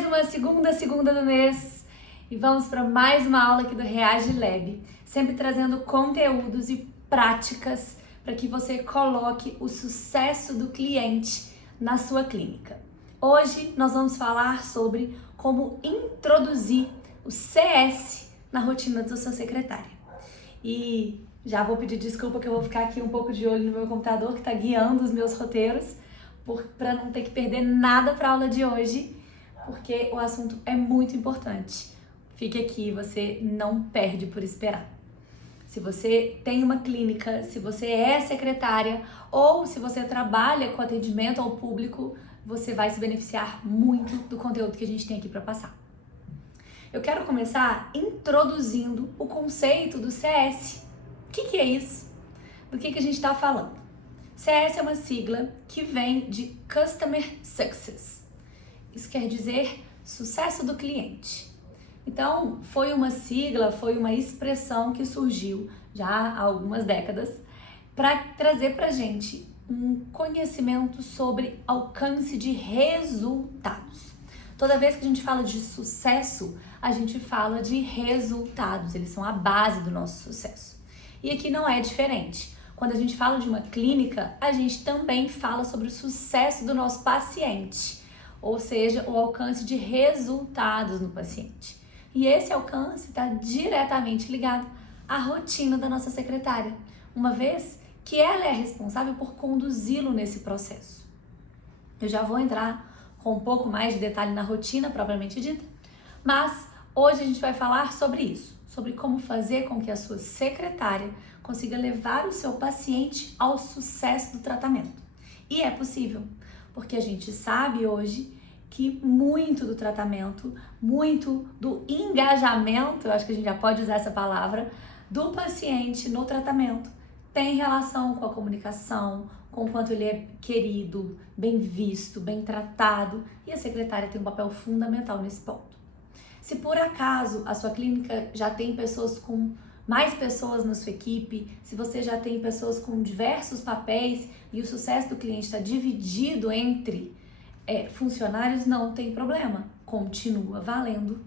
mais uma segunda do mês e vamos para mais uma aula aqui do Reage Lab, sempre trazendo conteúdos e práticas para que você coloque o sucesso do cliente na sua clínica. Hoje nós vamos falar sobre como introduzir o CS na rotina da sua secretária. E já vou pedir desculpa que eu vou ficar aqui um pouco de olho no meu computador que está guiando os meus roteiros para não ter que perder nada para a aula de hoje, porque o assunto é muito importante. Fique aqui, você não perde por esperar. Se você tem uma clínica, se você é secretária ou se você trabalha com atendimento ao público, você vai se beneficiar muito do conteúdo que a gente tem aqui para passar. Eu quero começar introduzindo o conceito do CS. O que é isso? Do que a gente está falando? CS é uma sigla que vem de Customer Success. Isso quer dizer sucesso do cliente. Então, foi uma sigla, foi uma expressão que surgiu já há algumas décadas para trazer para a gente um conhecimento sobre alcance de resultados. Toda vez que a gente fala de sucesso, a gente fala de resultados, eles são a base do nosso sucesso. E aqui não é diferente. Quando a gente fala de uma clínica, a gente também fala sobre o sucesso do nosso paciente, ou seja, o alcance de resultados no paciente. E esse alcance está diretamente ligado à rotina da nossa secretária, uma vez que ela é responsável por conduzi-lo nesse processo. Eu já vou entrar com um pouco mais de detalhe na rotina propriamente dita, mas hoje a gente vai falar sobre isso, sobre como fazer com que a sua secretária consiga levar o seu paciente ao sucesso do tratamento. E é possível, porque a gente sabe hoje que muito do tratamento, muito do engajamento, eu acho que a gente já pode usar essa palavra, do paciente no tratamento tem relação com a comunicação, com o quanto ele é querido, bem visto, bem tratado, e a secretária tem um papel fundamental nesse ponto. Se por acaso a sua clínica já tem mais pessoas na sua equipe, se você já tem pessoas com diversos papéis e o sucesso do cliente está dividido entre funcionários, não tem problema, continua valendo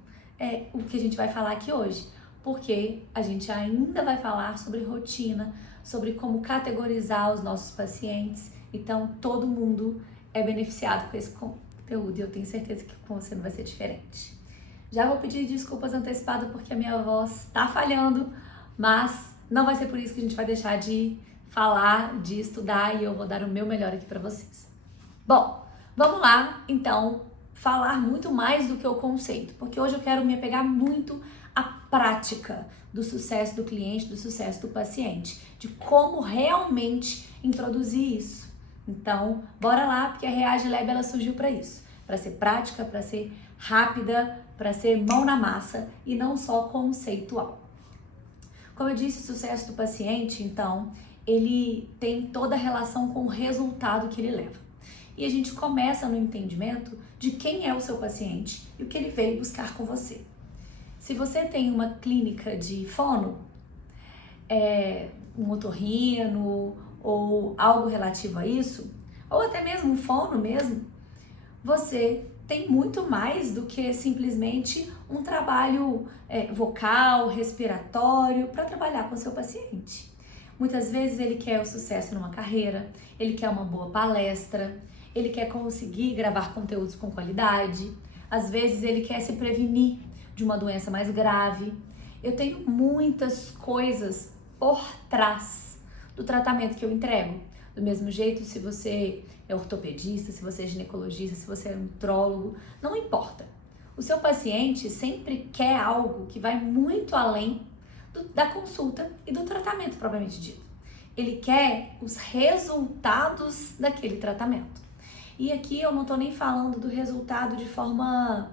o que a gente vai falar aqui hoje, porque a gente ainda vai falar sobre rotina, sobre como categorizar os nossos pacientes, então todo mundo é beneficiado com esse conteúdo e eu tenho certeza que com você não vai ser diferente. Já vou pedir desculpas antecipadas porque a minha voz tá falhando, mas não vai ser por isso que a gente vai deixar de falar, de estudar e eu vou dar o meu melhor aqui para vocês. Bom, vamos lá então falar muito mais do que o conceito, porque hoje eu quero me apegar muito à prática do sucesso do cliente, do sucesso do paciente, de como realmente introduzir isso. Então, bora lá, porque a Reage Lab ela surgiu para isso, para ser prática, para ser rápida, para ser mão na massa e não só conceitual. Como eu disse, o sucesso do paciente, então, ele tem toda a relação com o resultado que ele leva. E a gente começa no entendimento de quem é o seu paciente e o que ele veio buscar com você. Se você tem uma clínica de fono, um otorrino ou algo relativo a isso, ou até mesmo um fono mesmo, você tem muito mais do que simplesmente um trabalho vocal, respiratório para trabalhar com o seu paciente. Muitas vezes ele quer o sucesso numa carreira, ele quer uma boa palestra, ele quer conseguir gravar conteúdos com qualidade, às vezes ele quer se prevenir de uma doença mais grave. Eu tenho muitas coisas por trás do tratamento que eu entrego. Do mesmo jeito, se você é ortopedista, se você é ginecologista, se você é nutrólogo, não importa. O seu paciente sempre quer algo que vai muito além da consulta e do tratamento propriamente dito. Ele quer os resultados daquele tratamento. E aqui eu não estou nem falando do resultado de forma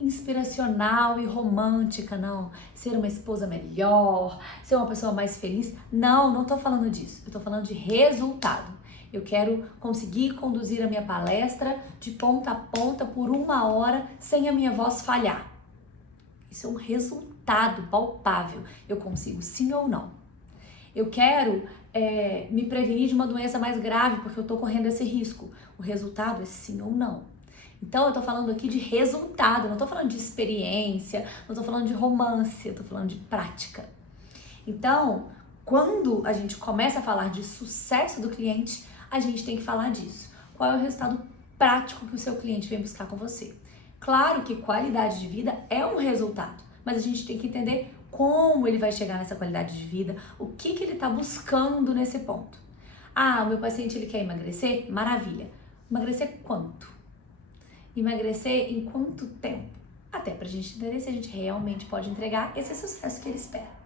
inspiracional e romântica, não. Ser uma esposa melhor, ser uma pessoa mais feliz. Não estou falando disso. Eu estou falando de resultado. Eu quero conseguir conduzir a minha palestra de ponta a ponta por 1 hora sem a minha voz falhar. Isso é um resultado palpável. Eu consigo sim ou não. Eu quero me prevenir de uma doença mais grave porque eu estou correndo esse risco. O resultado é sim ou não. Então eu tô falando aqui de resultado, não tô falando de experiência, não tô falando de romance, eu tô falando de prática. Então, quando a gente começa a falar de sucesso do cliente, a gente tem que falar disso. Qual é o resultado prático que o seu cliente vem buscar com você? Claro que qualidade de vida é um resultado, mas a gente tem que entender como ele vai chegar nessa qualidade de vida, o que ele está buscando nesse ponto. Ah, o meu paciente ele quer emagrecer? Maravilha. Emagrecer quanto? Emagrecer em quanto tempo? Até pra gente entender se a gente realmente pode entregar esse sucesso que ele espera.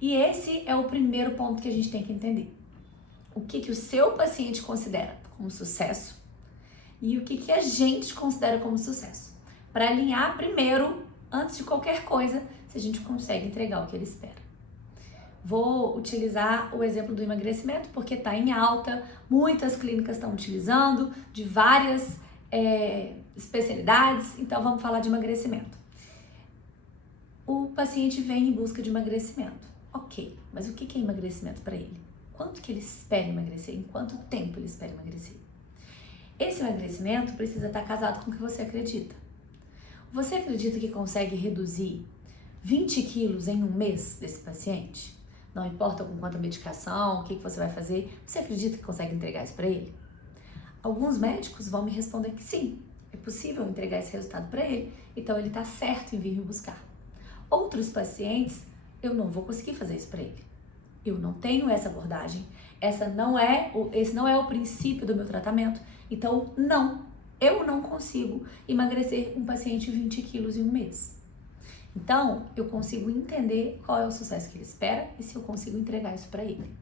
E esse é o primeiro ponto que a gente tem que entender. O que o seu paciente considera como sucesso e o que a gente considera como sucesso. Para alinhar primeiro, antes de qualquer coisa, se a gente consegue entregar o que ele espera. Vou utilizar o exemplo do emagrecimento porque está em alta, muitas clínicas estão utilizando, de várias especialidades, então vamos falar de emagrecimento. O paciente vem em busca de emagrecimento. Ok, mas o que é emagrecimento para ele? Quanto que ele espera emagrecer? Em quanto tempo ele espera emagrecer? Esse emagrecimento precisa estar casado com o que você acredita. Você acredita que consegue reduzir 20 quilos em um mês desse paciente? Não importa com quanta medicação, o que você vai fazer, você acredita que consegue entregar isso para ele? Alguns médicos vão me responder que sim, é possível entregar esse resultado para ele, então ele está certo em vir me buscar. Outros pacientes, eu não vou conseguir fazer isso para ele. Eu não tenho essa abordagem, esse não é o princípio do meu tratamento, então eu não consigo emagrecer um paciente 20 quilos em um mês. Então, eu consigo entender qual é o sucesso que ele espera e se eu consigo entregar isso para ele.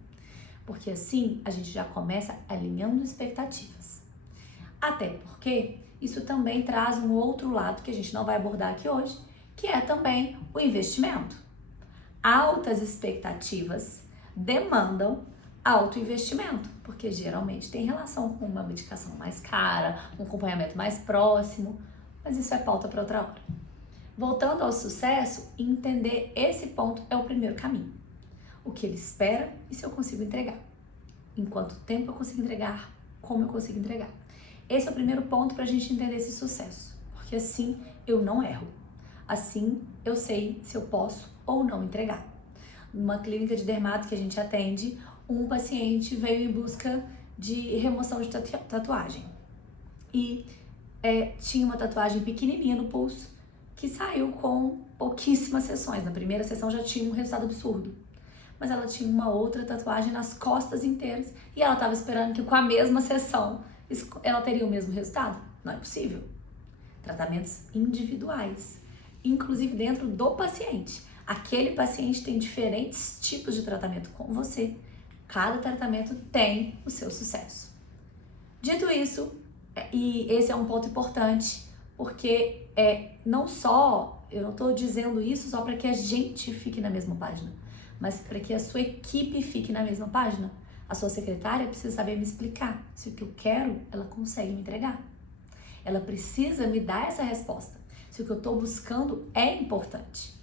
Porque assim, a gente já começa alinhando expectativas. Até porque isso também traz um outro lado que a gente não vai abordar aqui hoje, que é também o investimento. Altas expectativas demandam alto investimento, porque geralmente tem relação com uma medicação mais cara, um acompanhamento mais próximo, mas isso é pauta para outra hora. Voltando ao sucesso, entender esse ponto é o primeiro caminho. O que ele espera e se eu consigo entregar. Em quanto tempo eu consigo entregar, como eu consigo entregar. Esse é o primeiro ponto para a gente entender esse sucesso, porque assim eu não erro. Assim eu sei se eu posso ou não entregar. Numa clínica de dermato que a gente atende, um paciente veio em busca de remoção de tatuagem. E tinha uma tatuagem pequenininha no pulso que saiu com pouquíssimas sessões. Na primeira sessão já tinha um resultado absurdo. Mas ela tinha uma outra tatuagem nas costas inteiras e ela estava esperando que com a mesma sessão ela teria o mesmo resultado. Não é possível. Tratamentos individuais, inclusive dentro do paciente. Aquele paciente tem diferentes tipos de tratamento com você. Cada tratamento tem o seu sucesso. Dito isso, e esse é um ponto importante, porque eu não estou dizendo isso só para que a gente fique na mesma página, mas para que a sua equipe fique na mesma página. A sua secretária precisa saber me explicar se o que eu quero, ela consegue me entregar. Ela precisa me dar essa resposta, se o que eu estou buscando é importante.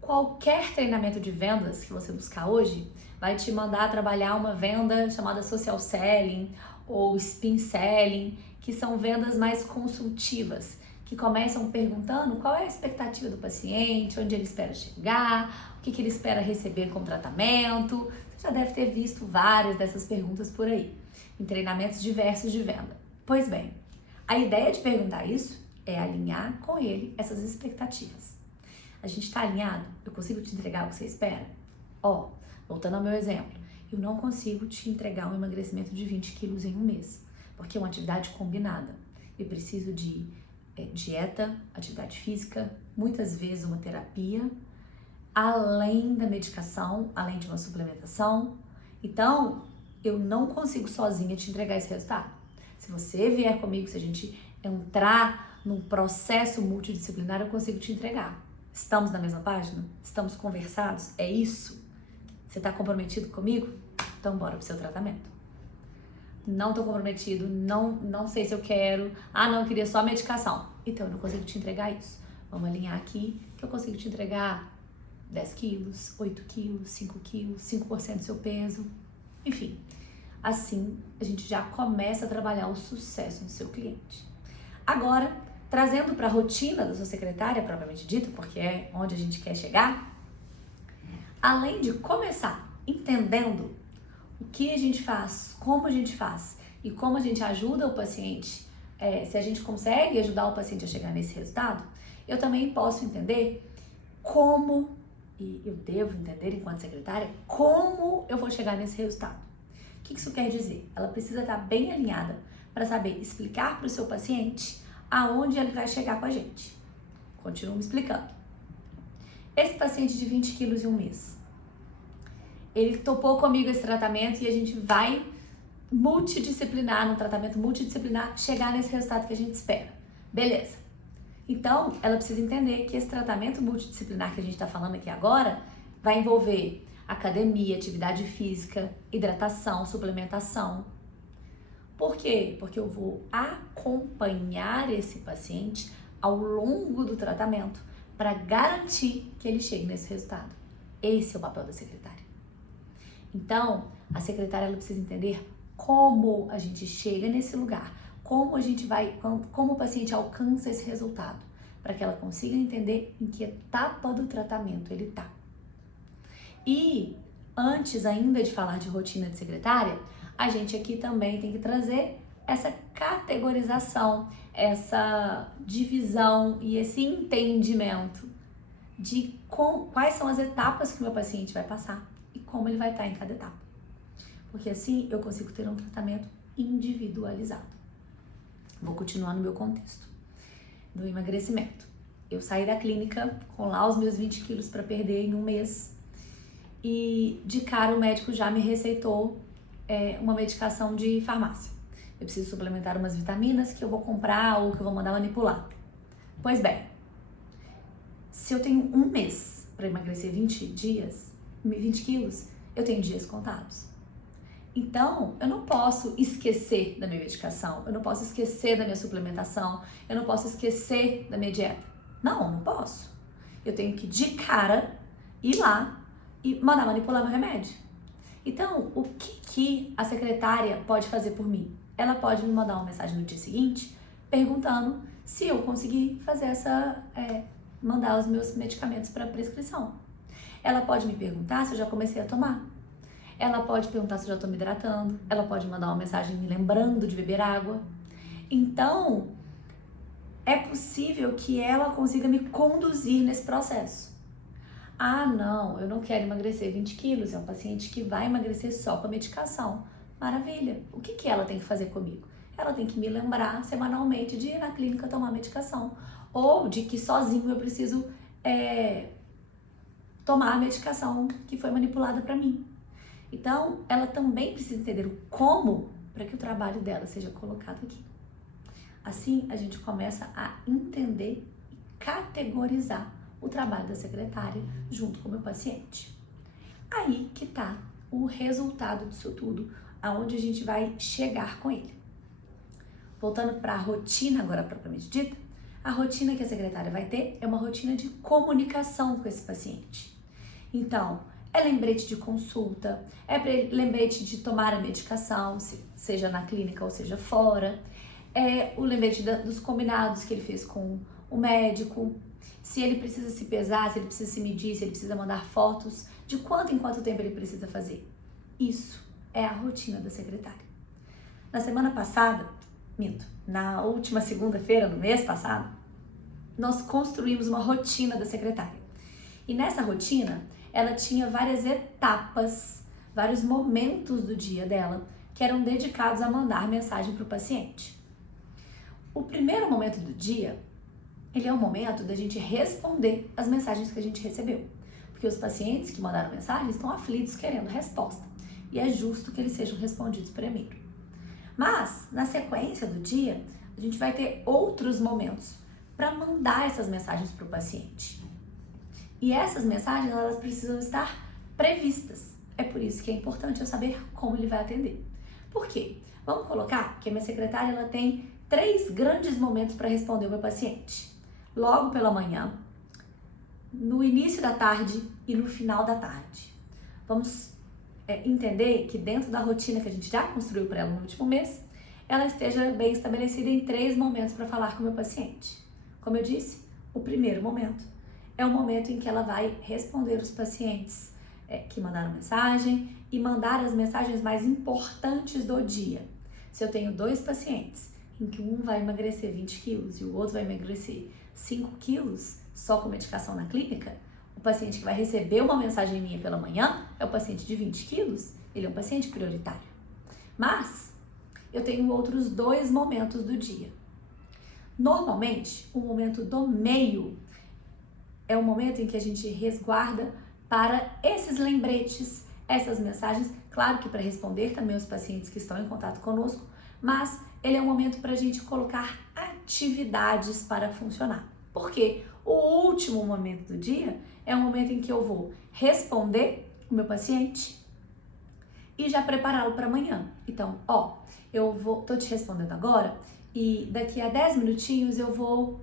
Qualquer treinamento de vendas que você buscar hoje vai te mandar trabalhar uma venda chamada social selling ou spin selling, que são vendas mais consultivas, que começam perguntando qual é a expectativa do paciente, onde ele espera chegar, o que ele espera receber com tratamento. Você já deve ter visto várias dessas perguntas por aí, em treinamentos diversos de venda. Pois bem, a ideia de perguntar isso é alinhar com ele essas expectativas. A gente está alinhado? Eu consigo te entregar o que você espera? Voltando ao meu exemplo, eu não consigo te entregar um emagrecimento de 20 quilos em um mês, porque é uma atividade combinada. Eu preciso de dieta, atividade física, muitas vezes uma terapia, além da medicação, além de uma suplementação. Então, eu não consigo sozinha te entregar esse resultado. Se você vier comigo, se a gente entrar num processo multidisciplinar, eu consigo te entregar. Estamos na mesma página? Estamos conversados? É isso? Você está comprometido comigo? Então bora pro seu tratamento. Não tô comprometido, não sei se eu quero. Não, eu queria só medicação. Então eu não consigo te entregar isso. Vamos alinhar aqui que eu consigo te entregar 10 quilos, 8 quilos, 5 quilos, 5% do seu peso. Enfim, assim a gente já começa a trabalhar o sucesso do seu cliente. Agora, trazendo para a rotina da sua secretária, propriamente dito, porque é onde a gente quer chegar, além de começar entendendo o que a gente faz, como a gente faz e como a gente ajuda o paciente, se a gente consegue ajudar o paciente a chegar nesse resultado, eu também posso entender como, e eu devo entender enquanto secretária, como eu vou chegar nesse resultado. O que isso quer dizer? Ela precisa estar bem alinhada para saber explicar para o seu paciente aonde ele vai chegar com a gente. Continuo me explicando. Esse paciente de 20 quilos em um mês, ele topou comigo esse tratamento e a gente vai multidisciplinar, num tratamento multidisciplinar, chegar nesse resultado que a gente espera. Beleza. Então, ela precisa entender que esse tratamento multidisciplinar que a gente está falando aqui agora vai envolver academia, atividade física, hidratação, suplementação. Por quê? Porque eu vou acompanhar esse paciente ao longo do tratamento para garantir que ele chegue nesse resultado. Esse é o papel da secretária. Então, a secretária ela precisa entender como a gente chega nesse lugar, como a gente vai, como o paciente alcança esse resultado, para que ela consiga entender em que etapa do tratamento ele está. E antes ainda de falar de rotina de secretária, a gente aqui também tem que trazer essa categorização, essa divisão e esse entendimento de quais são as etapas que o meu paciente vai passar e como ele vai estar em cada etapa. Porque assim eu consigo ter um tratamento individualizado. Vou continuar no meu contexto do emagrecimento. Eu saí da clínica com lá os meus 20 quilos para perder em um mês e de cara o médico já me receitou uma medicação de farmácia. Eu preciso suplementar umas vitaminas que eu vou comprar ou que eu vou mandar manipular. Pois bem, se eu tenho um mês para emagrecer 20 quilos, eu tenho dias contados. Então, eu não posso esquecer da minha medicação, eu não posso esquecer da minha suplementação, eu não posso esquecer da minha dieta. Não posso. Eu tenho que, de cara, ir lá e mandar manipular meu remédio. Então, o que a secretária pode fazer por mim? Ela pode me mandar uma mensagem no dia seguinte, perguntando se eu consegui fazer mandar os meus medicamentos para prescrição. Ela pode me perguntar se eu já comecei a tomar. Ela pode perguntar se eu já estou me hidratando. Ela pode mandar uma mensagem me lembrando de beber água. Então, é possível que ela consiga me conduzir nesse processo. Ah, não, eu não quero emagrecer 20 quilos. É um paciente que vai emagrecer só com a medicação. Maravilha. O que ela tem que fazer comigo? Ela tem que me lembrar semanalmente de ir na clínica tomar a medicação. Ou de que sozinho eu preciso tomar a medicação que foi manipulada para mim. Então, ela também precisa entender o como para que o trabalho dela seja colocado aqui. Assim, a gente começa a entender e categorizar o trabalho da secretária junto com o meu paciente. Aí que tá o resultado disso tudo, aonde a gente vai chegar com ele. Voltando para a rotina agora propriamente dita, a rotina que a secretária vai ter é uma rotina de comunicação com esse paciente. Então, é lembrete de consulta, é lembrete de tomar a medicação, seja na clínica ou seja fora, é o lembrete dos combinados que ele fez com o médico, se ele precisa se pesar, se ele precisa se medir, se ele precisa mandar fotos, de quanto em quanto tempo ele precisa fazer. Isso é a rotina da secretária. Na semana passada, na última segunda-feira, no mês passado, nós construímos uma rotina da secretária. E nessa rotina, ela tinha várias etapas, vários momentos do dia dela que eram dedicados a mandar mensagem para o paciente. O primeiro momento do dia, ele é o momento da gente responder as mensagens que a gente recebeu. Porque os pacientes que mandaram mensagem estão aflitos querendo resposta. E é justo que eles sejam respondidos primeiro. Mas, na sequência do dia, a gente vai ter outros momentos para mandar essas mensagens para o paciente. E essas mensagens, elas precisam estar previstas. É por isso que é importante eu saber como ele vai atender. Por quê? Vamos colocar que a minha secretária ela tem 3 grandes momentos para responder o meu paciente. Logo pela manhã, no início da tarde e no final da tarde. Vamos entender que dentro da rotina que a gente já construiu para ela no último mês, ela esteja bem estabelecida em 3 momentos para falar com o meu paciente. Como eu disse, o primeiro momento é o momento em que ela vai responder os pacientes que mandaram mensagem e mandar as mensagens mais importantes do dia. Se eu tenho 2 pacientes, em que um vai emagrecer 20 quilos e o outro vai emagrecer 5 quilos só com medicação na clínica, o paciente que vai receber uma mensagem minha pela manhã é o paciente de 20 quilos, ele é um paciente prioritário. Mas eu tenho outros 2 momentos do dia. Normalmente, o momento do meio é o momento em que a gente resguarda para esses lembretes, essas mensagens, claro que para responder também os pacientes que estão em contato conosco, mas ele é um momento para a gente colocar atividades para funcionar. Porque o último momento do dia é o momento em que eu vou responder o meu paciente e já prepará-lo para amanhã. Então, tô te respondendo agora e daqui a 10 minutinhos eu vou,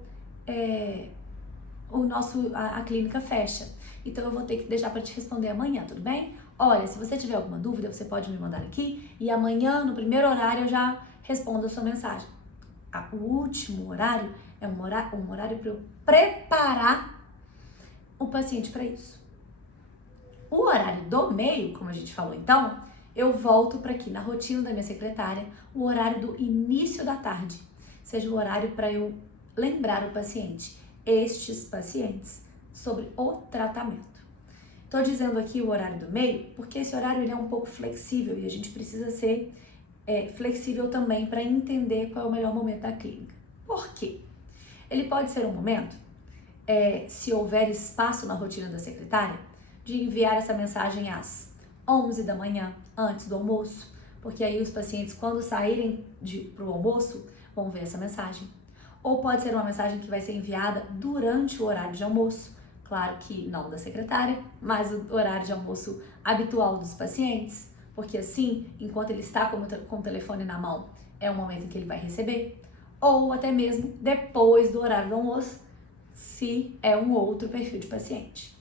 a clínica fecha. Então eu vou ter que deixar para te responder amanhã, tudo bem? Olha, se você tiver alguma dúvida, você pode me mandar aqui e amanhã, no primeiro horário, eu já respondo a sua mensagem. O último horário é um horário para eu preparar o paciente para isso. O horário do meio, como a gente falou então, eu volto para aqui na rotina da minha secretária, o horário do início da tarde, seja o horário para eu lembrar o paciente, estes pacientes, sobre o tratamento. Estou dizendo aqui o horário do meio, porque esse horário ele é um pouco flexível e a gente precisa ser flexível também para entender qual é o melhor momento da clínica. Por quê? Ele pode ser um momento, se houver espaço na rotina da secretária, de enviar essa mensagem às 11 da manhã, antes do almoço, porque aí os pacientes, quando saírem para o almoço, vão ver essa mensagem. Ou pode ser uma mensagem que vai ser enviada durante o horário de almoço, claro que não da secretária, mas o horário de almoço habitual dos pacientes, porque assim, enquanto ele está com o telefone na mão, é o momento em que ele vai receber, ou até mesmo depois do horário do almoço, se é um outro perfil de paciente.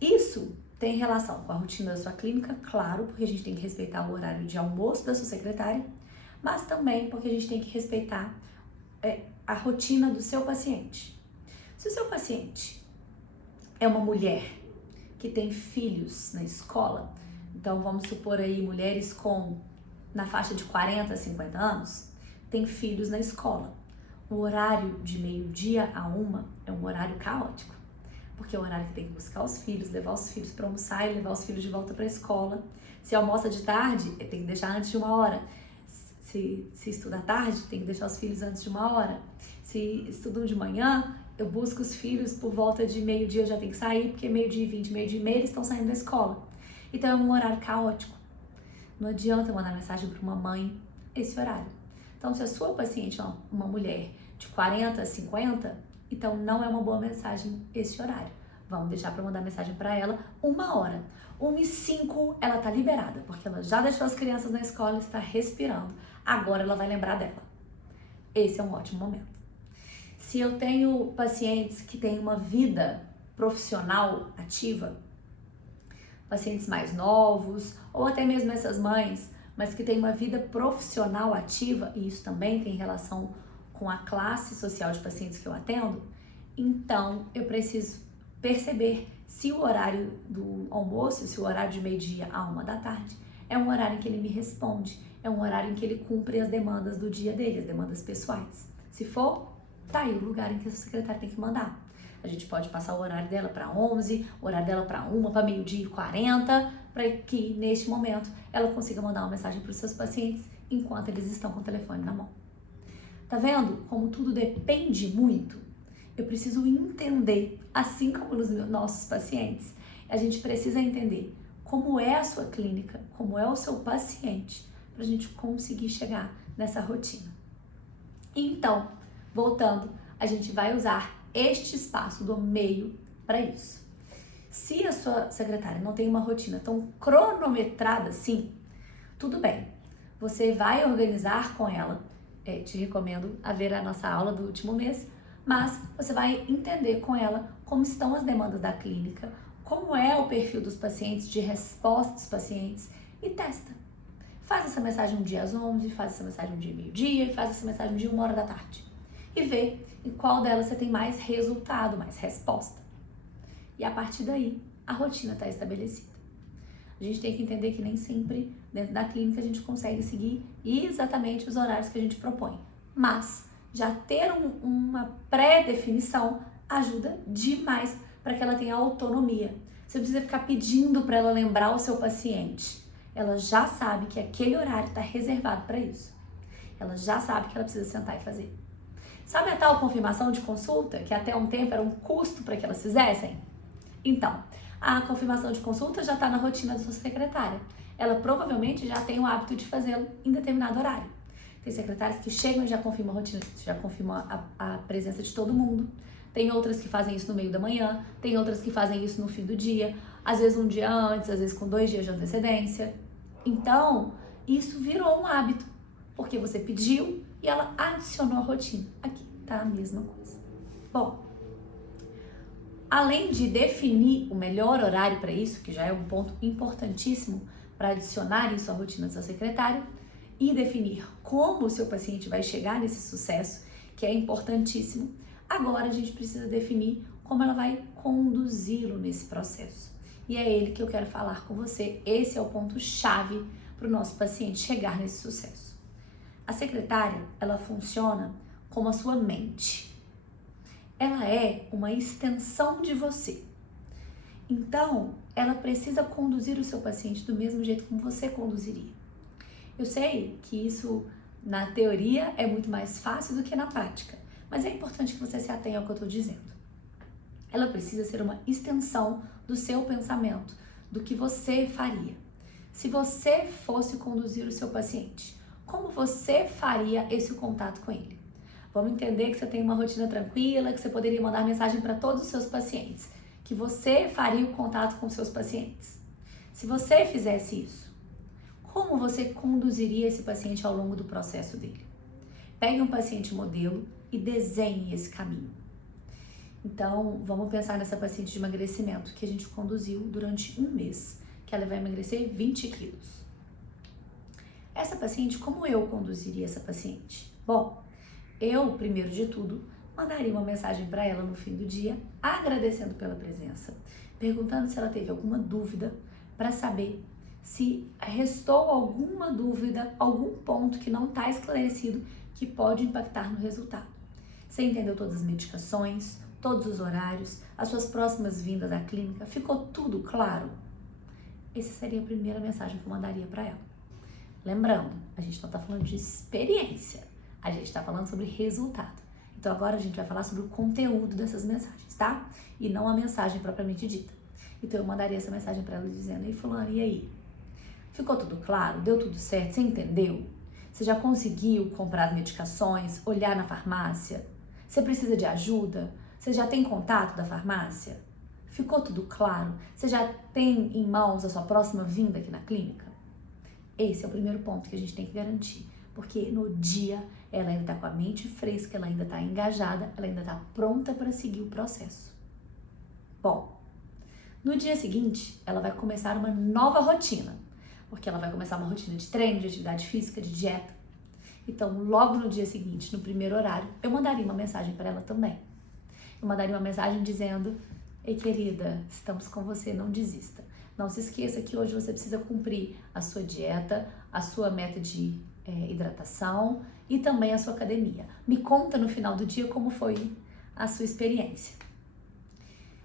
Isso tem relação com a rotina da sua clínica, claro, porque a gente tem que respeitar o horário de almoço da sua secretária, mas também porque a gente tem que respeitar a rotina do seu paciente. Se o seu paciente é uma mulher que tem filhos na escola, então vamos supor aí mulheres na faixa de 40 a 50 anos, tem filhos na escola. O horário de meio-dia a 1 é um horário caótico, porque é o horário que tem que buscar os filhos, levar os filhos para almoçar e levar os filhos de volta para a escola. Se almoça de tarde, tem que deixar antes de 1 hora. Se estuda à tarde, tem que deixar os filhos antes de 1 hora. Se estudam de manhã, eu busco os filhos por volta de meio-dia, eu já tenho que sair, porque meio-dia e 20, meio-dia e meia, eles estão saindo da escola. Então é um horário caótico. Não adianta eu mandar mensagem para uma mãe esse horário. Então, se a sua paciente é uma mulher de 40 a 50, então não é uma boa mensagem esse horário. Vamos deixar para mandar mensagem para ela 1 hora. 1h05 ela tá liberada, porque ela já deixou as crianças na escola e está respirando. Agora ela vai lembrar dela. Esse é um ótimo momento. Se eu tenho pacientes que têm uma vida profissional ativa, pacientes mais novos, ou até mesmo essas mães, mas que têm uma vida profissional ativa, e isso também tem relação com a classe social de pacientes que eu atendo, então eu preciso perceber se o horário do almoço, se o horário de meio-dia a 1 da tarde, é um horário em que ele me responde, é um horário em que ele cumpre as demandas do dia dele, as demandas pessoais. Se for, tá aí o lugar em que a secretária tem que mandar. A gente pode passar o horário dela para 11, o horário dela para 1, para meio-dia e 40, para que neste momento ela consiga mandar uma mensagem para os seus pacientes enquanto eles estão com o telefone na mão. Tá vendo como tudo depende muito? Eu preciso entender, assim como nos nossos pacientes, a gente precisa entender como é a sua clínica, como é o seu paciente, para a gente conseguir chegar nessa rotina. Então, voltando, a gente vai usar este espaço do meio para isso. Se a sua secretária não tem uma rotina tão cronometrada assim, tudo bem, você vai organizar com ela, te recomendo a ver a nossa aula do último mês, mas você vai entender com ela como estão as demandas da clínica, como é o perfil dos pacientes, de resposta dos pacientes e testa. Faz essa mensagem um dia às 11, faz essa mensagem um dia meio-dia e faz essa mensagem um dia 1 hora da tarde. E vê em qual delas você tem mais resultado, mais resposta. E a partir daí, a rotina está estabelecida. A gente tem que entender que nem sempre dentro da clínica a gente consegue seguir exatamente os horários que a gente propõe. Mas já ter uma pré-definição ajuda demais para que ela tenha autonomia. Você precisa ficar pedindo para ela lembrar o seu paciente. Ela já sabe que aquele horário está reservado para isso. Ela já sabe que ela precisa sentar e fazer. Sabe a tal confirmação de consulta, que até um tempo era um custo para que elas fizessem? Então, a confirmação de consulta já está na rotina da sua secretária. Ela provavelmente já tem o hábito de fazê-lo em determinado horário. Tem secretárias que chegam e já confirmam a rotina, já confirmam a presença de todo mundo. Tem outras que fazem isso no meio da manhã, tem outras que fazem isso no fim do dia, às vezes um dia antes, às vezes com 2 dias de antecedência. Então, isso virou um hábito, porque você pediu e ela adicionou a rotina. Aqui tá a mesma coisa. Bom, além de definir o melhor horário para isso, que já é um ponto importantíssimo para adicionar isso à rotina do seu secretário, e definir como o seu paciente vai chegar nesse sucesso, que é importantíssimo, agora a gente precisa definir como ela vai conduzi-lo nesse processo. E é ele que eu quero falar com você. Esse é o ponto-chave para o nosso paciente chegar nesse sucesso. A secretária, ela funciona como a sua mente. Ela é uma extensão de você. Então, ela precisa conduzir o seu paciente do mesmo jeito como você conduziria. Eu sei que isso, na teoria, é muito mais fácil do que na prática, mas é importante que você se atenha ao que eu estou dizendo. Ela precisa ser uma extensão do seu pensamento, do que você faria. Se você fosse conduzir o seu paciente, como você faria esse contato com ele? Vamos entender que você tem uma rotina tranquila, que você poderia mandar mensagem para todos os seus pacientes, que você faria o contato com os seus pacientes. Se você fizesse isso, como você conduziria esse paciente ao longo do processo dele? Pegue um paciente modelo e desenhe esse caminho. Então, vamos pensar nessa paciente de emagrecimento que a gente conduziu durante 1 mês, que ela vai emagrecer 20 quilos. Essa paciente, como eu conduziria essa paciente? Bom, eu, primeiro de tudo, mandaria uma mensagem para ela no fim do dia, agradecendo pela presença, perguntando se ela teve alguma dúvida, para saber se restou alguma dúvida, algum ponto que não está esclarecido que pode impactar no resultado. Você entendeu todas as medicações, todos os horários, as suas próximas vindas à clínica? Ficou tudo claro? Essa seria a primeira mensagem que eu mandaria para ela. Lembrando, a gente não está falando de experiência, a gente está falando sobre resultado. Então agora a gente vai falar sobre o conteúdo dessas mensagens, tá? E não a mensagem propriamente dita. Então eu mandaria essa mensagem para ela dizendo: ei, fulano, e aí? Ficou tudo claro? Deu tudo certo? Você entendeu? Você já conseguiu comprar as medicações, olhar na farmácia? Você precisa de ajuda? Você já tem contato da farmácia? Ficou tudo claro? Você já tem em mãos a sua próxima vinda aqui na clínica? Esse é o primeiro ponto que a gente tem que garantir, porque no dia ela ainda está com a mente fresca, ela ainda está engajada, ela ainda está pronta para seguir o processo. Bom, no dia seguinte ela vai começar uma nova rotina, porque ela vai começar uma rotina de treino, de atividade física, de dieta. Então, logo no dia seguinte, no primeiro horário, eu mandaria uma mensagem para ela também. Eu mandaria uma mensagem dizendo: ei, querida, estamos com você, não desista. Não se esqueça que hoje você precisa cumprir a sua dieta, a sua meta de hidratação e também a sua academia. Me conta no final do dia como foi a sua experiência.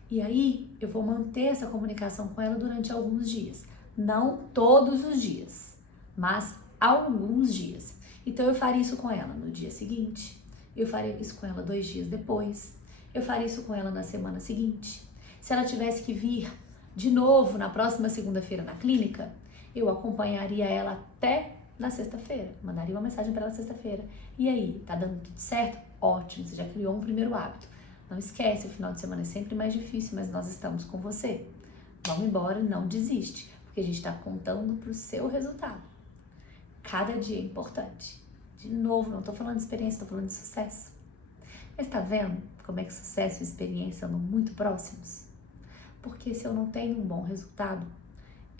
E aí, eu vou manter essa comunicação com ela durante alguns dias. Não todos os dias, mas alguns dias. Então eu faria isso com ela no dia seguinte, eu faria isso com ela 2 dias depois, eu faria isso com ela na semana seguinte. Se ela tivesse que vir de novo na próxima segunda-feira na clínica, eu acompanharia ela até na sexta-feira, mandaria uma mensagem para ela sexta-feira. E aí, tá dando tudo certo? Ótimo, você já criou um primeiro hábito. Não esquece, o final de semana é sempre mais difícil, mas nós estamos com você. Vamos embora, não desiste, porque a gente está contando para o seu resultado. Cada dia é importante. De novo, não estou falando de experiência, estou falando de sucesso. Mas está vendo como é que sucesso e experiência andam muito próximos? Porque se eu não tenho um bom resultado,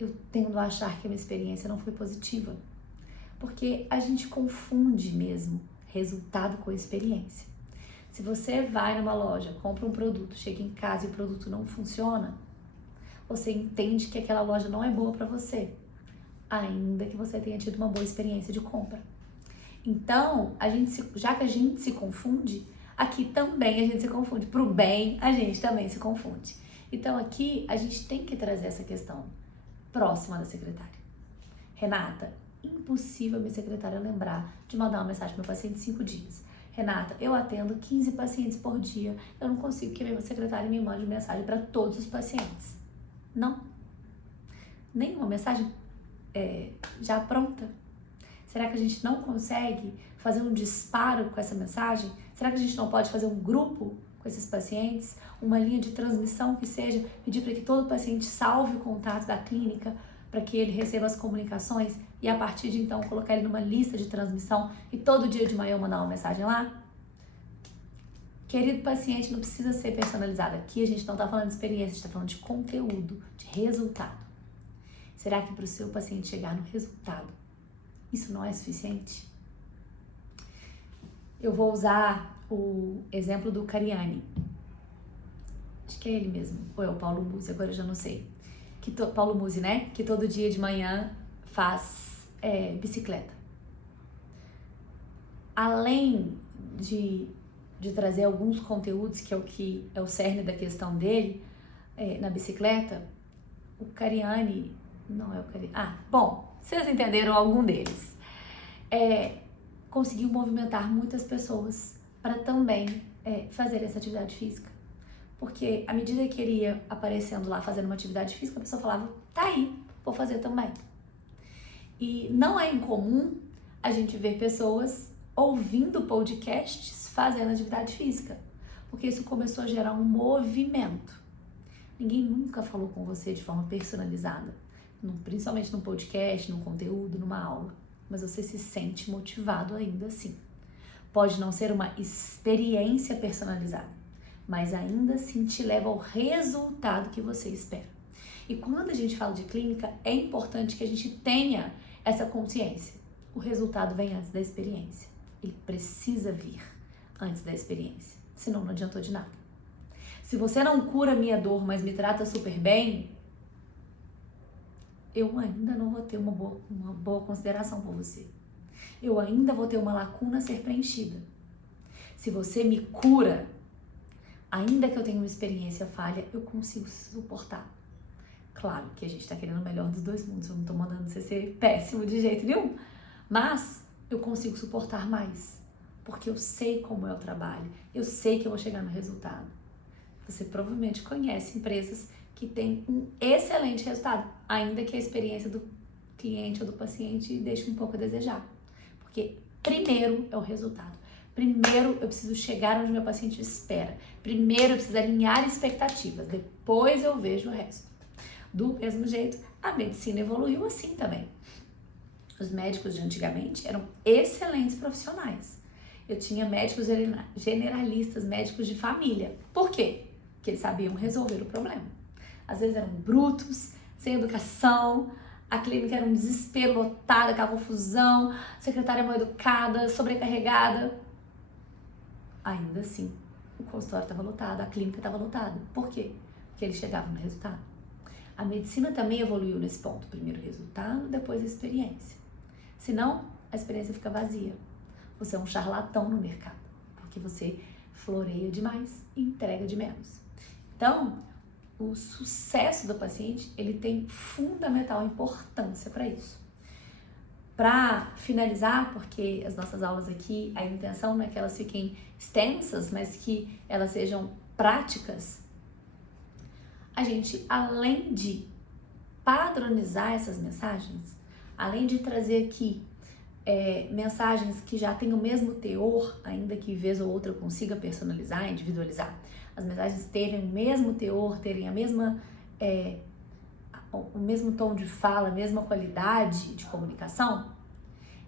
eu tendo a achar que a minha experiência não foi positiva. Porque a gente confunde mesmo resultado com experiência. Se você vai numa loja, compra um produto, chega em casa e o produto não funciona, você entende que aquela loja não é boa para você, ainda que você tenha tido uma boa experiência de compra. Então, já que a gente se confunde, aqui também a gente se confunde. Pro bem, a gente também se confunde. Então, aqui a gente tem que trazer essa questão próxima da secretária. Renata, impossível minha secretária lembrar de mandar uma mensagem para o meu paciente em 5 dias. Renata, eu atendo 15 pacientes por dia, eu não consigo que a minha secretária me mande mensagem para todos os pacientes. Não. Nenhuma mensagem já pronta. Será que a gente não consegue fazer um disparo com essa mensagem? Será que a gente não pode fazer um grupo com esses pacientes? Uma linha de transmissão que seja pedir para que todo paciente salve o contato da clínica para que ele receba as comunicações e a partir de então colocar ele numa lista de transmissão e todo dia de manhã eu mandar uma mensagem lá? Querido paciente, não precisa ser personalizado. Aqui a gente não está falando de experiência, a gente está falando de conteúdo, de resultado. Será que para o seu paciente chegar no resultado, isso não é suficiente? Eu vou usar o exemplo do Cariani. Acho que é ele mesmo, ou é o Paulo Musi, agora eu já não sei. Paulo Musi, né? Que todo dia de manhã faz bicicleta. Além de trazer alguns conteúdos, que é o cerne da questão dele, na bicicleta, o Cariani, não é o Cariani, bom, vocês entenderam algum deles. Conseguiu movimentar muitas pessoas para também fazer essa atividade física. Porque à medida que ele ia aparecendo lá fazendo uma atividade física, a pessoa falava, tá aí, vou fazer também. E não é incomum a gente ver pessoas ouvindo podcasts fazendo atividade física, porque isso começou a gerar um movimento. Ninguém nunca falou com você de forma personalizada, principalmente num podcast, num conteúdo, numa aula, mas você se sente motivado ainda assim. Pode não ser uma experiência personalizada, mas ainda assim te leva ao resultado que você espera. E quando a gente fala de clínica, é importante que a gente tenha essa consciência. O resultado vem antes da experiência. Ele precisa vir antes da experiência, senão não adiantou de nada. Se você não cura a minha dor, mas me trata super bem, eu ainda não vou ter uma boa consideração por você. Eu ainda vou ter uma lacuna a ser preenchida. Se você me cura, ainda que eu tenha uma experiência falha, eu consigo suportar. Claro que a gente tá querendo o melhor dos dois mundos, eu não tô mandando você ser péssimo de jeito nenhum, mas eu consigo suportar mais, porque eu sei como é o trabalho, eu sei que eu vou chegar no resultado. Você provavelmente conhece empresas que têm um excelente resultado, ainda que a experiência do cliente ou do paciente deixe um pouco a desejar, porque primeiro é o resultado. Primeiro eu preciso chegar onde meu paciente espera. Primeiro eu preciso alinhar expectativas. Depois eu vejo o resto. Do mesmo jeito, a medicina evoluiu assim também. Os médicos de antigamente eram excelentes profissionais. Eu tinha médicos generalistas, médicos de família. Por quê? Porque eles sabiam resolver o problema. Às vezes eram brutos, sem educação, a clínica era um desespero, lotada, aquela confusão, a secretária mal educada, sobrecarregada. Ainda assim, o consultório estava lotado, a clínica estava lotada. Por quê? Porque eles chegavam no resultado. A medicina também evoluiu nesse ponto. Primeiro o resultado, depois a experiência. Senão, a experiência fica vazia. Você é um charlatão no mercado, porque você floreia demais e entrega de menos. Então, o sucesso do paciente, ele tem fundamental importância para isso. Para finalizar, porque as nossas aulas aqui, a intenção não é que elas fiquem extensas, mas que elas sejam práticas, a gente, além de padronizar essas mensagens, além de trazer aqui mensagens que já têm o mesmo teor, ainda que vez ou outra eu consiga personalizar, individualizar, as mensagens terem o mesmo teor, terem a mesma, o mesmo tom de fala, a mesma qualidade de comunicação,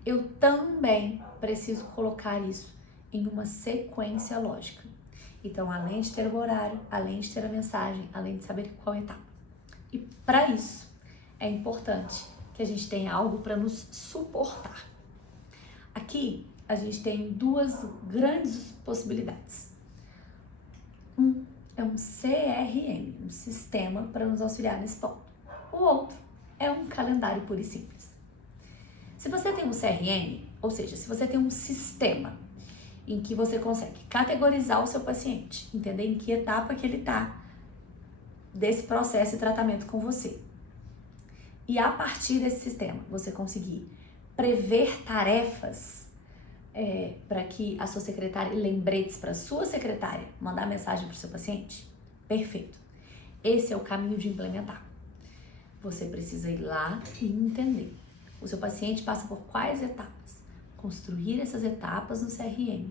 eu também preciso colocar isso em uma sequência lógica. Então, além de ter o horário, além de ter a mensagem, além de saber qual etapa. E para isso, é importante que a gente tenha algo para nos suportar. Aqui a gente tem duas grandes possibilidades. É um CRM, um sistema para nos auxiliar nesse ponto. O outro é um calendário puro e simples. Se você tem um CRM, ou seja, se você tem um sistema em que você consegue categorizar o seu paciente, entender em que etapa que ele está desse processo de tratamento com você, e a partir desse sistema você conseguir prever tarefas para que a sua secretária, lembretes para a sua secretária mandar mensagem para o seu paciente, perfeito. Esse é o caminho de implementar. Você precisa ir lá e entender. O seu paciente passa por quais etapas? Construir essas etapas no CRM.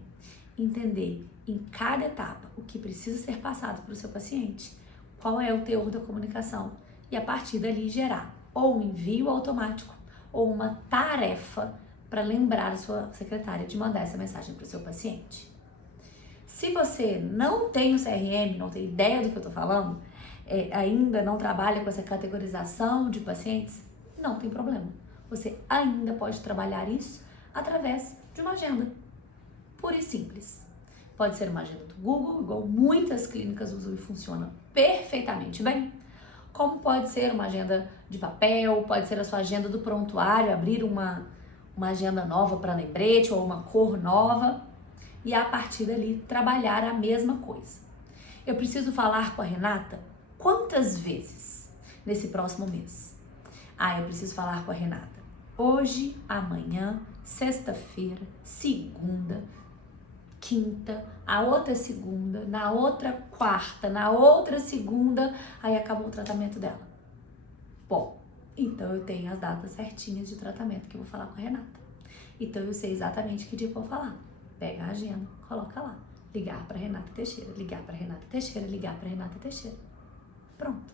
Entender em cada etapa o que precisa ser passado para o seu paciente, qual é o teor da comunicação e a partir dali gerar ou um envio automático ou uma tarefa para lembrar a sua secretária de mandar essa mensagem para o seu paciente. Se você não tem o CRM, não tem ideia do que eu estou falando, ainda não trabalha com essa categorização de pacientes, não tem problema. Você ainda pode trabalhar isso através de uma agenda, pura e simples. Pode ser uma agenda do Google, igual muitas clínicas usam e funciona perfeitamente bem. Como pode ser uma agenda de papel, pode ser a sua agenda do prontuário, abrir uma agenda nova para lembrete ou uma cor nova e a partir dali trabalhar a mesma coisa. Eu preciso falar com a Renata quantas vezes nesse próximo mês? Eu preciso falar com a Renata hoje, amanhã, sexta-feira, segunda, quinta, a outra segunda, na outra quarta, na outra segunda, aí acabou o tratamento dela. Bom, então eu tenho as datas certinhas de tratamento que eu vou falar com a Renata. Então eu sei exatamente que dia eu vou falar. Pega a agenda, coloca lá. Ligar para Renata Teixeira, ligar para Renata Teixeira, ligar para Renata Teixeira. Pronto.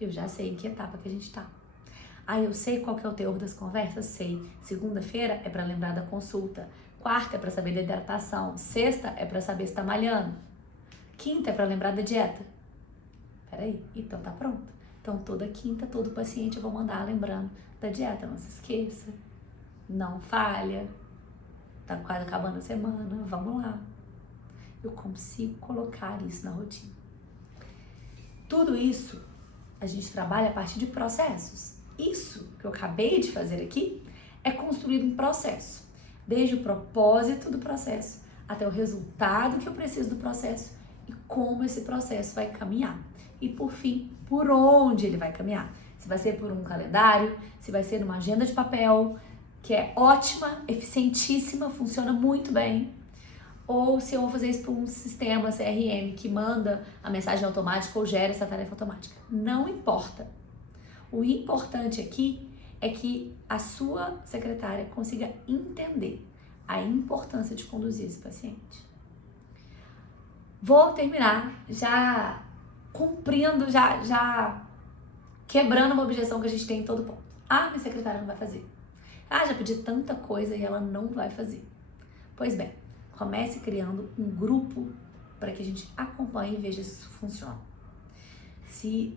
Eu já sei em que etapa que a gente tá. Eu sei qual que é o teor das conversas? Sei. Segunda-feira é para lembrar da consulta. Quarta é para saber da hidratação. Sexta é para saber se tá malhando. Quinta é para lembrar da dieta. Peraí, então tá pronto. Então toda quinta, todo paciente eu vou mandar lembrando da dieta. Não se esqueça. Não falha. Tá quase acabando a semana. Vamos lá. Eu consigo colocar isso na rotina. Tudo isso a gente trabalha a partir de processos. Isso que eu acabei de fazer aqui é construir um processo. Desde o propósito do processo até o resultado que eu preciso do processo e como esse processo vai caminhar. E por fim, por onde ele vai caminhar. Se vai ser por um calendário, se vai ser numa agenda de papel, que é ótima, eficientíssima, funciona muito bem, ou se eu vou fazer isso por um sistema CRM que manda a mensagem automática ou gera essa tarefa automática. Não importa. O importante aqui é que a sua secretária consiga entender a importância de conduzir esse paciente. Vou terminar já cumprindo, já quebrando uma objeção que a gente tem em todo ponto. Minha secretária não vai fazer. Já pedi tanta coisa e ela não vai fazer. Pois bem, comece criando um grupo para que a gente acompanhe e veja se isso funciona. Se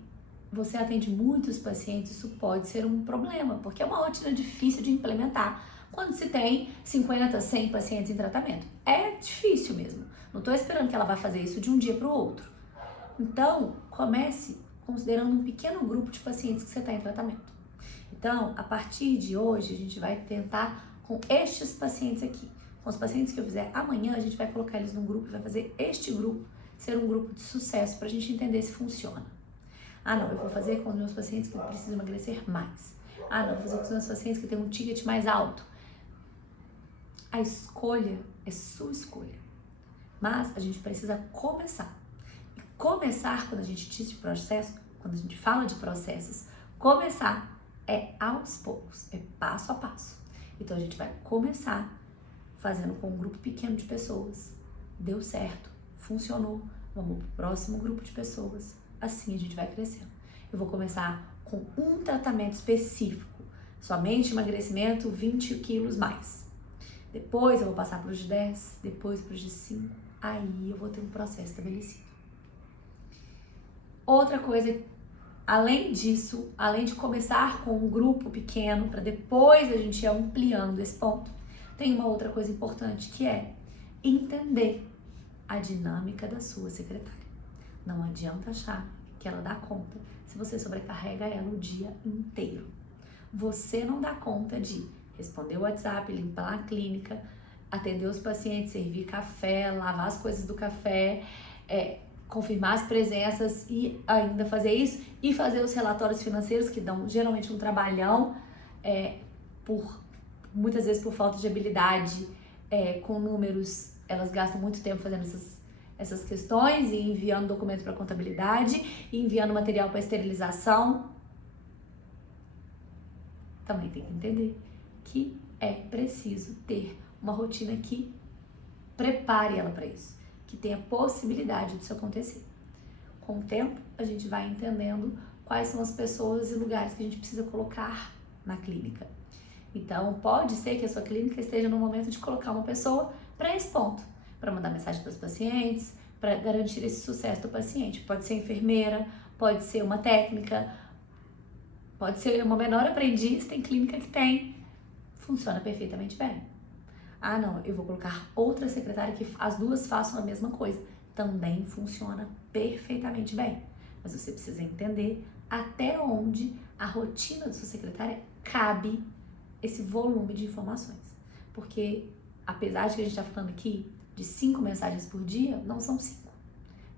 você atende muitos pacientes, isso pode ser um problema, porque é uma rotina difícil de implementar quando se tem 50, 100 pacientes em tratamento. É difícil mesmo. Não estou esperando que ela vá fazer isso de um dia para o outro. Então, comece considerando um pequeno grupo de pacientes que você está em tratamento. Então, a partir de hoje, a gente vai tentar com estes pacientes aqui. Com os pacientes que eu fizer amanhã, a gente vai colocar eles num grupo e vai fazer este grupo ser um grupo de sucesso para a gente entender se funciona. Eu vou fazer com os meus pacientes que precisam emagrecer mais. Eu vou fazer com os meus pacientes que têm um ticket mais alto. A escolha é sua escolha. Mas a gente precisa começar. E começar, quando a gente diz de processo, quando a gente fala de processos, começar é aos poucos, é passo a passo. Então a gente vai começar fazendo com um grupo pequeno de pessoas. Deu certo, funcionou, vamos pro próximo grupo de pessoas. Assim a gente vai crescendo. Eu vou começar com um tratamento específico, somente emagrecimento 20 quilos mais. Depois eu vou passar para os de 10, depois para os de 5, aí eu vou ter um processo estabelecido. Outra coisa, além disso, além de começar com um grupo pequeno, para depois a gente ir ampliando esse ponto, tem uma outra coisa importante que é entender a dinâmica da sua secretária. Não adianta achar que ela dá conta se você sobrecarrega ela o dia inteiro. Você não dá conta de responder o WhatsApp, limpar a clínica, atender os pacientes, servir café, lavar as coisas do café, confirmar as presenças e ainda fazer isso e fazer os relatórios financeiros que dão geralmente um trabalhão, muitas vezes por falta de habilidade com números. Elas gastam muito tempo fazendo essas questões e enviando documento para contabilidade e enviando material para esterilização. Também tem que entender que é preciso ter uma rotina que prepare ela para isso, que tenha possibilidade disso acontecer. Com o tempo, a gente vai entendendo quais são as pessoas e lugares que a gente precisa colocar na clínica. Então, pode ser que a sua clínica esteja no momento de colocar uma pessoa para esse ponto, para mandar mensagem para os pacientes, para garantir esse sucesso do paciente. Pode ser enfermeira, pode ser uma técnica, pode ser uma menor aprendiz, tem clínica que funciona perfeitamente bem. Ah, não, eu vou colocar outra secretária que as duas façam a mesma coisa. Também funciona perfeitamente bem. Mas você precisa entender até onde a rotina da sua secretária cabe esse volume de informações. Porque, apesar de que a gente está falando aqui de 5 mensagens por dia, não são 5.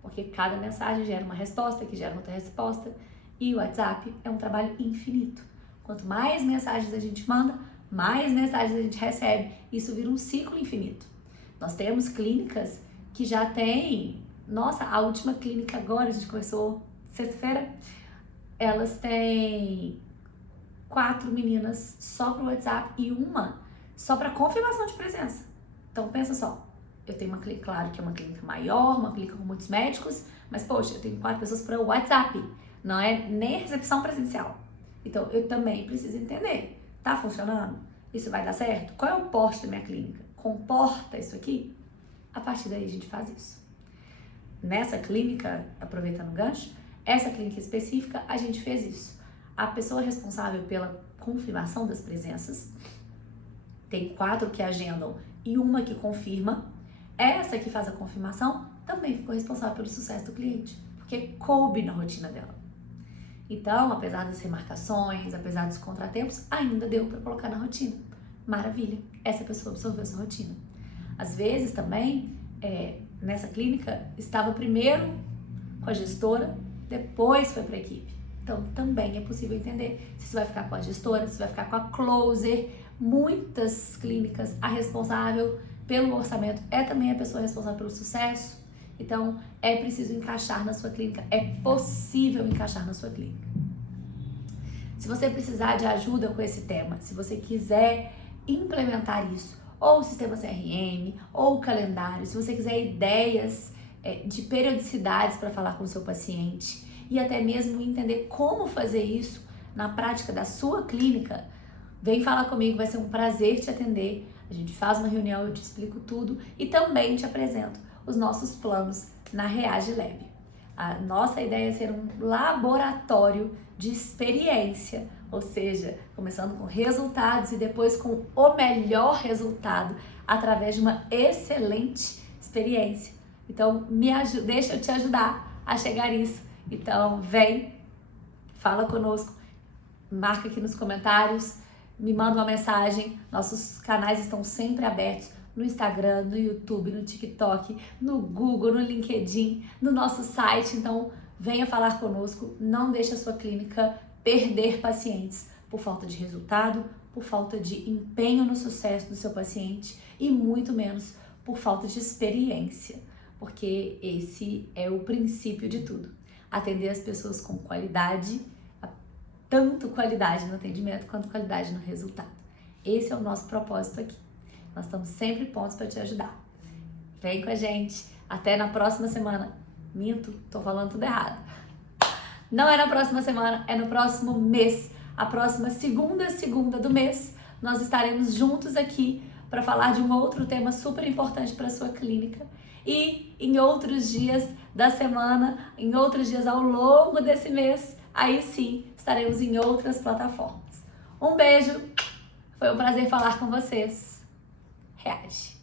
Porque cada mensagem gera uma resposta, que gera outra resposta. E o WhatsApp é um trabalho infinito. Quanto mais mensagens a gente manda, mais mensagens a gente recebe. Isso vira um ciclo infinito. Nós temos clínicas que já têm... Nossa, a última clínica agora, a gente começou sexta-feira, elas têm 4 meninas só pro WhatsApp e uma só para confirmação de presença. Então pensa só, eu tenho uma clínica, claro que é uma clínica maior, uma clínica com muitos médicos, mas poxa, eu tenho 4 pessoas para o WhatsApp, não é nem recepção presencial. Então eu também preciso entender, tá funcionando? Isso vai dar certo? Qual é o porte da minha clínica? Comporta isso aqui? A partir daí a gente faz isso. Nessa clínica, aproveitando o gancho, essa clínica específica, a gente fez isso. A pessoa responsável pela confirmação das presenças, tem 4 que agendam e uma que confirma. Essa que faz a confirmação também ficou responsável pelo sucesso do cliente, porque coube na rotina dela. Então, apesar das remarcações, apesar dos contratempos, ainda deu para colocar na rotina. Maravilha, essa pessoa absorveu essa rotina. Às vezes também, nessa clínica, estava primeiro com a gestora, depois foi para a equipe. Então, também é possível entender se você vai ficar com a gestora, se vai ficar com a closer. Muitas clínicas, a responsável pelo orçamento é também a pessoa responsável pelo sucesso. Então, é preciso encaixar na sua clínica, é possível encaixar na sua clínica. Se você precisar de ajuda com esse tema, se você quiser implementar isso, ou o sistema CRM, ou o calendário, se você quiser ideias de periodicidades para falar com o seu paciente e até mesmo entender como fazer isso na prática da sua clínica, vem falar comigo, vai ser um prazer te atender. A gente faz uma reunião, eu te explico tudo e também te apresento os nossos planos na Reage Lab. A nossa ideia é ser um laboratório de experiência, ou seja, começando com resultados e depois com o melhor resultado através de uma excelente experiência. Então, deixa eu te ajudar a chegar nisso. Então, vem, fala conosco, marca aqui nos comentários, me manda uma mensagem. Nossos canais estão sempre abertos no Instagram, no YouTube, no TikTok, no Google, no LinkedIn, no nosso site. Então, venha falar conosco. Não deixe a sua clínica perder pacientes por falta de resultado, por falta de empenho no sucesso do seu paciente e muito menos por falta de experiência, porque esse é o princípio de tudo. Atender as pessoas com qualidade, tanto qualidade no atendimento quanto qualidade no resultado. Esse é o nosso propósito aqui. Nós estamos sempre prontos para te ajudar. Vem com a gente. Até na próxima semana. Minto, tô falando tudo errado. Não é na próxima semana, é no próximo mês. A próxima segunda do mês, nós estaremos juntos aqui para falar de um outro tema super importante para a sua clínica. E em outros dias da semana, em outros dias ao longo desse mês, aí sim, estaremos em outras plataformas. Um beijo, foi um prazer falar com vocês. reage.